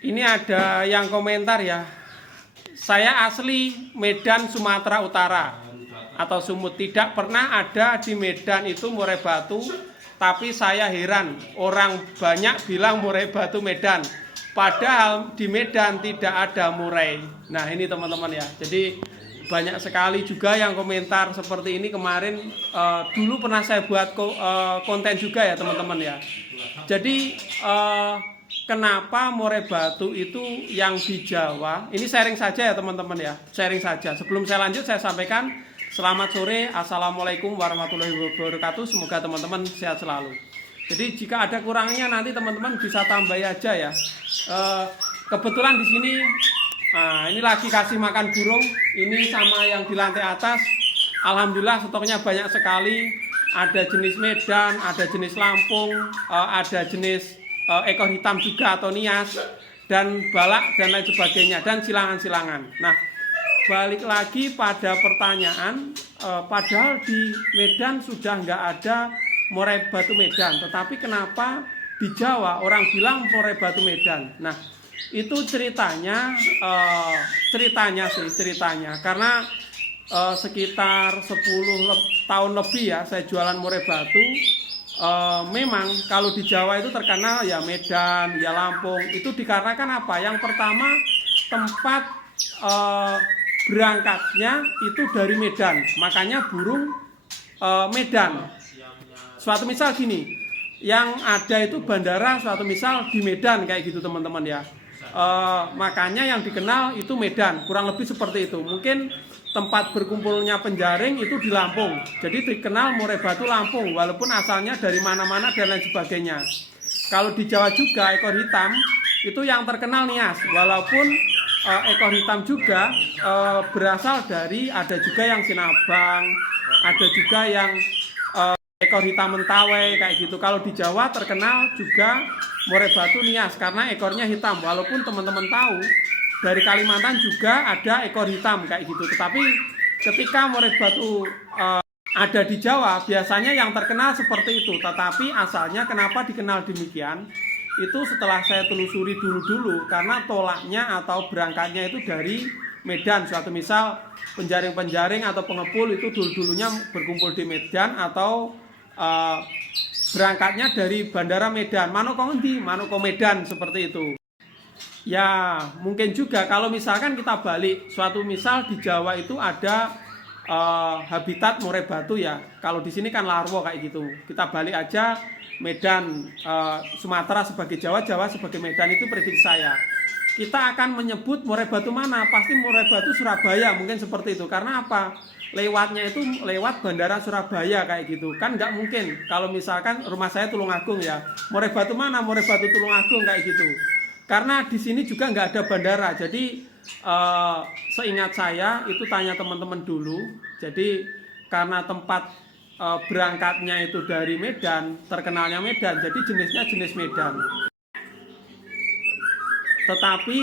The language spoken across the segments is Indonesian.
Ini ada yang komentar ya. Saya asli Medan Sumatera Utara atau Sumut. Tidak pernah ada di Medan itu murai batu. Tapi saya heran, orang banyak bilang murai batu Medan. Padahal di Medan tidak ada murai. Nah ini teman-teman ya. Jadi banyak sekali juga yang komentar seperti ini kemarin. Dulu pernah saya buat konten juga ya teman-teman ya. Jadi kenapa murai batu itu yang di Jawa? Ini sharing saja ya teman-teman ya, sharing saja. Sebelum saya lanjut saya sampaikan selamat sore, assalamualaikum warahmatullahi wabarakatuh. Semoga teman-teman sehat selalu. Jadi jika ada kurangnya nanti teman-teman bisa tambah aja ya. Kebetulan di sini, ini lagi kasih makan burung. Ini sama yang di lantai atas. Alhamdulillah stoknya banyak sekali. Ada jenis Medan, ada jenis Lampung, ada jenis ekor hitam juga atau nias, dan balak dan lain sebagainya, dan silangan-silangan. Nah, balik lagi pada pertanyaan, padahal di Medan sudah nggak ada murai batu Medan, tetapi kenapa di Jawa orang bilang murai batu Medan? Nah, itu ceritanya karena sekitar 10 tahun lebih ya saya jualan murai batu. Memang kalau di Jawa itu terkenal ya Medan, ya Lampung. Itu dikarenakan apa? Yang pertama tempat berangkatnya itu dari Medan, makanya burung Medan. Suatu misal gini, yang ada itu bandara suatu misal di Medan kayak gitu teman-teman ya. Makanya yang dikenal itu Medan, kurang lebih seperti itu. Mungkin tempat berkumpulnya penjaring itu di Lampung, jadi dikenal murai batu Lampung, walaupun asalnya dari mana-mana dan lain sebagainya. Kalau di Jawa juga ekor hitam itu yang terkenal nias, walaupun ekor hitam juga berasal dari, ada juga yang Sinabang, ada juga yang ekor hitam Mentawai kayak gitu. Kalau di Jawa terkenal juga murai batu nias karena ekornya hitam, walaupun teman-teman tahu dari Kalimantan juga ada ekor hitam kayak gitu. Tetapi ketika murai batu ada di Jawa, biasanya yang terkenal seperti itu. Tetapi asalnya kenapa dikenal demikian? Itu setelah saya telusuri dulu-dulu, karena tolaknya atau berangkatnya itu dari Medan. Suatu misal penjaring-penjaring atau pengepul itu dulu-dulunya berkumpul di Medan, atau berangkatnya dari Bandara Medan. Manoko ngendi? Manoko Medan, seperti itu. Ya mungkin juga kalau misalkan kita balik, suatu misal di Jawa itu ada habitat murai batu ya. Kalau di sini kan larwo kayak gitu. Kita balik aja Medan, Sumatera sebagai Jawa, Jawa sebagai Medan, itu prediksi saya. Kita akan menyebut murai batu mana? Pasti murai batu Surabaya, mungkin seperti itu. Karena apa? Lewatnya itu lewat bandara Surabaya kayak gitu. Kan nggak mungkin kalau misalkan rumah saya Tulungagung ya, murai batu mana? Murai batu Tulungagung kayak gitu. Karena di sini juga nggak ada bandara, jadi seingat saya itu tanya teman-teman dulu. Jadi karena tempat berangkatnya itu dari Medan, terkenalnya Medan, jadi jenisnya jenis Medan. Tetapi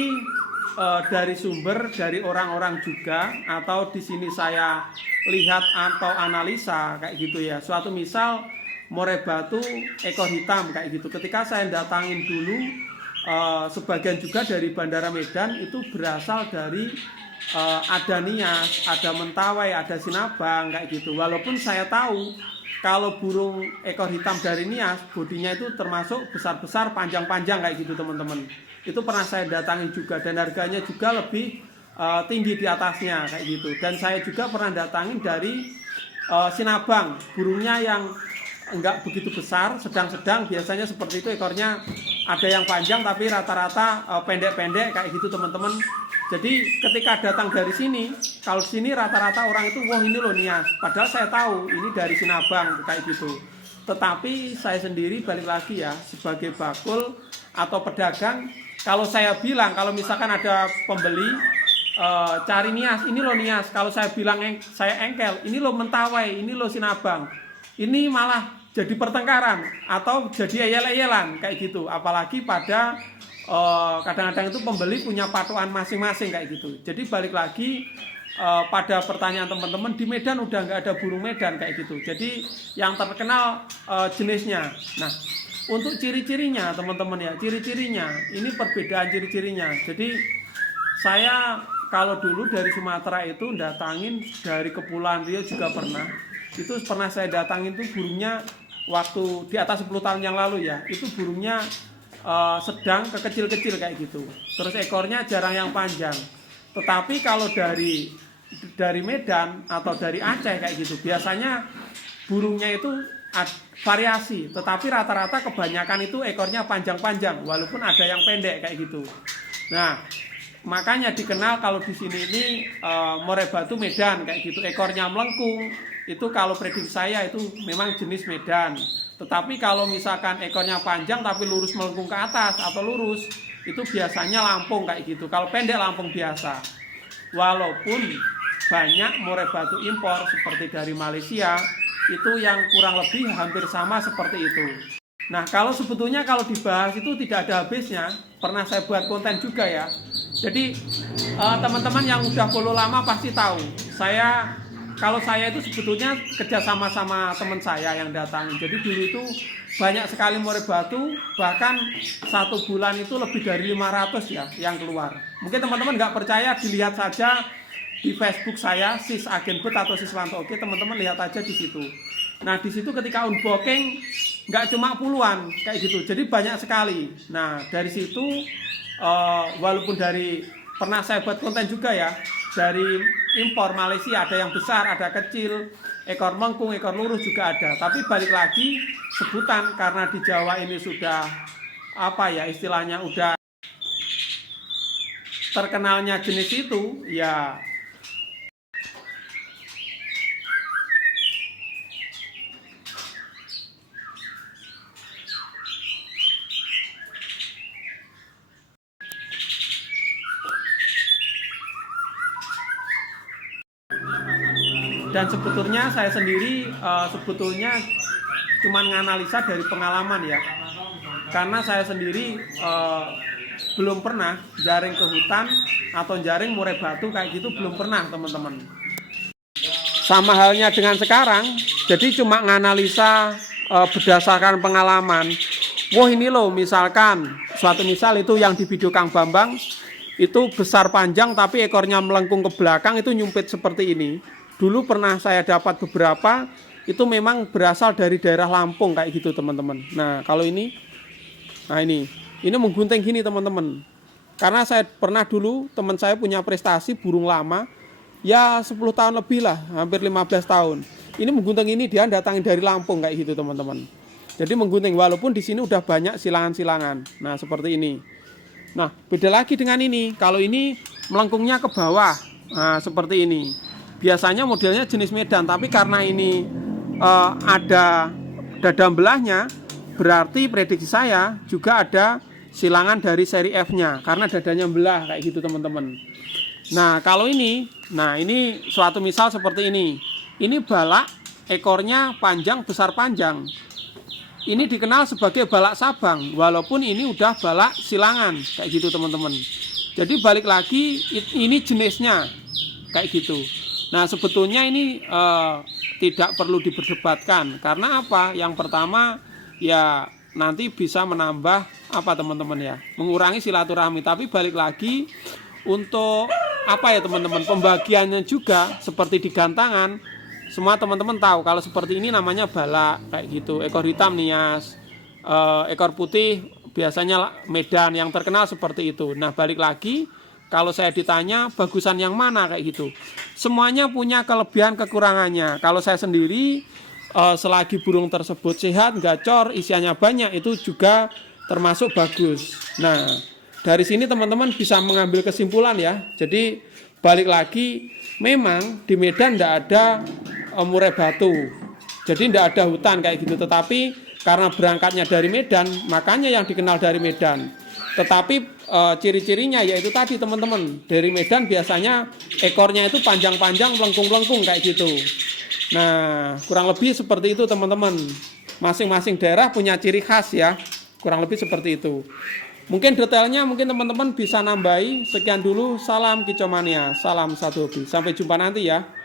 dari sumber dari orang-orang juga, atau di sini saya lihat atau analisa kayak gitu ya. Suatu misal murai batu ekor hitam kayak gitu. Ketika saya datangin dulu, sebagian juga dari Bandara Medan itu berasal dari ada nias, ada Mentawai, ada Sinabang kayak gitu. Walaupun saya tahu kalau burung ekor hitam dari nias bodinya itu termasuk besar-besar, panjang-panjang kayak gitu teman-teman. Itu pernah saya datangin juga, dan harganya juga lebih tinggi di atasnya kayak gitu. Dan saya juga pernah datangin dari Sinabang, burungnya yang enggak begitu besar, sedang-sedang, biasanya seperti itu ekornya. Ada yang panjang tapi rata-rata pendek-pendek kayak gitu teman-teman. Jadi ketika datang dari sini, kalau sini rata-rata orang itu wah ini loh nias, padahal saya tahu ini dari Sinabang kayak gitu. Tetapi saya sendiri balik lagi ya, sebagai bakul atau pedagang, kalau saya bilang, kalau misalkan ada pembeli cari nias, ini loh nias. Kalau saya bilang saya engkel, ini loh Mentawai, ini loh Sinabang, ini malah jadi pertengkaran atau jadi eyel-eyelan kayak gitu. Apalagi pada kadang-kadang itu pembeli punya patokan masing-masing kayak gitu. Jadi balik lagi pada pertanyaan teman-teman, di Medan udah nggak ada burung Medan kayak gitu. Jadi yang terkenal jenisnya. Nah, untuk ciri-cirinya teman-teman ya, ciri-cirinya ini perbedaan ciri-cirinya. Jadi saya kalau dulu dari Sumatera itu datangin dari Kepulauan Riau juga pernah. Itu pernah saya datangin tuh burungnya waktu di atas 10 tahun yang lalu ya. Itu burungnya sedang ke kecil-kecil kayak gitu. Terus ekornya jarang yang panjang. Tetapi kalau dari Medan atau dari Aceh kayak gitu, biasanya burungnya itu variasi, tetapi rata-rata kebanyakan itu ekornya panjang-panjang, walaupun ada yang pendek kayak gitu. Nah, makanya dikenal kalau di sini ini Murai Batu Medan kayak gitu, ekornya melengkung. Itu kalau prediksi saya itu memang jenis Medan. Tetapi kalau misalkan ekornya panjang tapi lurus melengkung ke atas atau lurus, itu biasanya Lampung kayak gitu. Kalau pendek Lampung biasa. Walaupun banyak Murai Batu impor seperti dari Malaysia, itu yang kurang lebih hampir sama seperti itu. Nah, kalau sebetulnya kalau dibahas itu tidak ada habisnya. Pernah saya buat konten juga ya. Jadi teman-teman yang udah follow lama pasti tahu. Kalau saya itu sebetulnya kerja sama teman saya yang datang. Jadi dulu itu banyak sekali Murai Batu, bahkan 1 bulan itu lebih dari 500 ya yang keluar. Mungkin teman-teman nggak percaya, dilihat saja di Facebook saya, Sis Agen Bud atau Sis Wanto. Oke, teman-teman lihat aja di situ. Nah, di situ ketika unboxing nggak cuma puluhan kayak gitu, jadi banyak sekali. Nah, dari situ walaupun pernah saya buat konten juga ya, dari impor Malaysia ada yang besar, ada kecil, ekor melengkung, ekor lurus juga ada. Tapi balik lagi sebutan, karena di Jawa ini sudah istilahnya udah terkenalnya jenis itu ya. Dan sebetulnya saya sendiri sebetulnya cuma nganalisa dari pengalaman ya, karena saya sendiri belum pernah jaring ke hutan atau jaring Murai Batu kayak gitu, belum pernah teman-teman. Sama halnya dengan sekarang, jadi cuma nganalisa berdasarkan pengalaman. Wah, ini loh, misalkan suatu misal itu yang di video Kang Bambang itu besar panjang tapi ekornya melengkung ke belakang, itu nyumpit seperti ini. Dulu pernah saya dapat beberapa, itu memang berasal dari daerah Lampung kayak gitu teman-teman. Nah, kalau ini menggunting gini teman-teman. Karena saya pernah dulu, teman saya punya prestasi burung lama, ya 10 tahun lebih lah, hampir 15 tahun. Ini menggunting ini dia datangin dari Lampung kayak gitu teman-teman. Jadi menggunting, walaupun di sini udah banyak silangan-silangan. Nah, seperti ini. Nah, beda lagi dengan ini. Kalau ini melengkungnya ke bawah, nah seperti ini. Biasanya modelnya jenis Medan, tapi karena ini ada dada belahnya, berarti prediksi saya juga ada silangan dari seri F-nya, karena dadanya belah kayak gitu teman-teman. Nah, kalau ini suatu misal seperti ini. Ini balak, ekornya panjang, besar panjang. Ini dikenal sebagai balak Sabang, walaupun ini udah balak silangan kayak gitu teman-teman. Jadi balik lagi, ini jenisnya kayak gitu. Nah, sebetulnya ini tidak perlu diperdebatkan. Karena apa? Yang pertama ya nanti bisa menambah teman-teman ya, mengurangi silaturahmi. Tapi balik lagi untuk teman-teman, pembagiannya juga seperti di gantangan. Semua teman-teman tahu kalau seperti ini namanya balak kayak gitu. Ekor hitam Nias, ekor putih biasanya Medan, yang terkenal seperti itu. Nah, balik lagi, kalau saya ditanya bagusan yang mana kayak gitu, semuanya punya kelebihan kekurangannya. Kalau saya sendiri selagi burung tersebut sehat, gacor, isiannya banyak, itu juga termasuk bagus. Nah, dari sini teman-teman bisa mengambil kesimpulan ya. Jadi balik lagi, memang di Medan tidak ada Murai Batu, jadi tidak ada hutan kayak gitu. Tetapi karena berangkatnya dari Medan, makanya yang dikenal dari Medan. Tetapi ciri-cirinya yaitu tadi teman-teman, dari Medan biasanya ekornya itu panjang-panjang, melengkung-melengkung kayak gitu. Nah, kurang lebih seperti itu teman-teman. Masing-masing daerah punya ciri khas ya, kurang lebih seperti itu. Mungkin detailnya mungkin teman-teman bisa nambahi. Sekian dulu, salam kicomania, salam satu hobi. Sampai jumpa nanti ya.